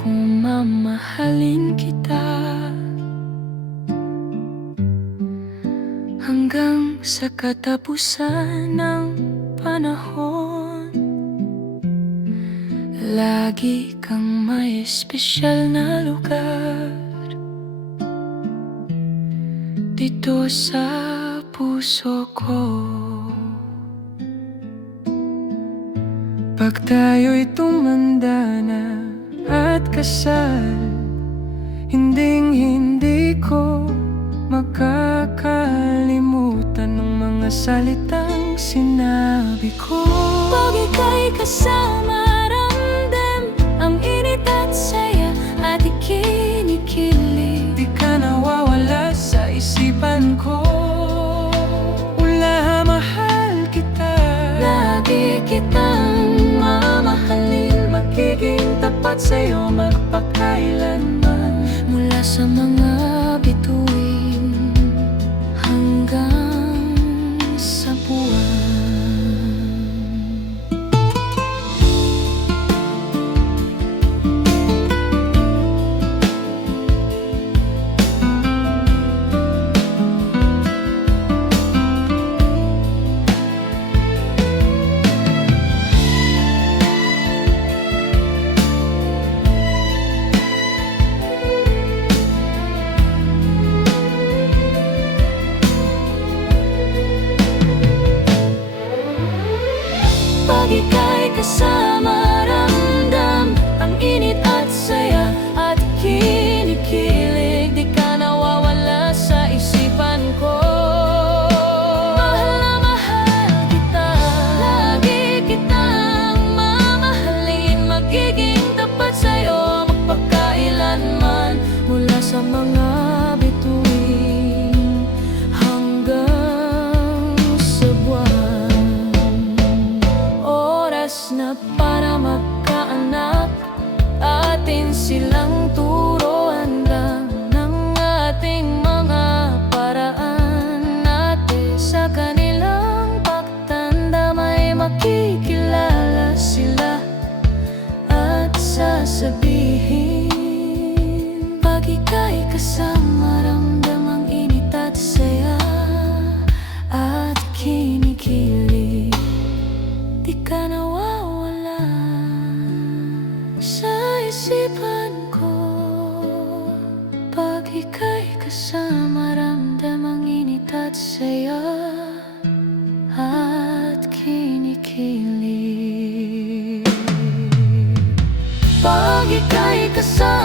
kung mamahalin kita hanggang sa katapusan ng panahon. Lagi kang may espesyal na lugar dito sa puso ko. Pag tayo'y tumanda na at kasal, hinding-hindi ko makakalimutan ng mga salitang sinabi ko. Pag ika'y kasama, ramdam ang init at saya at ikinikilig. Di ka nawawala sa isipan ko. Ula, mahal kita. Lagi kitang mamahalin, Magiging tapat sa'yo magpakailanman. mula sa mga bituin hanggang sa buwan. Pag ika'y kasama, ramdam ang init at saya at kinikilig. Di ka nawawala sa isipan ko. Mahal na mahal kita. Lagi kitang mamahalin, magiging tapat sa'yo magpakailanman. Mula sa mga bituin hanggang sa buwan. Oras na para magkaanak, atin silang turuan lang ng ating mga paraan. Natin sa kanilang pagtanda may makikilala sila at sasabihin. Pag ika'y kasama, ramdam ang init at saya at kinikilig. Di ka nawawala sa isipan ko. Pag ika'y kasama, ramdam ang init at saya at kinikilig. Pag ika'y kasama,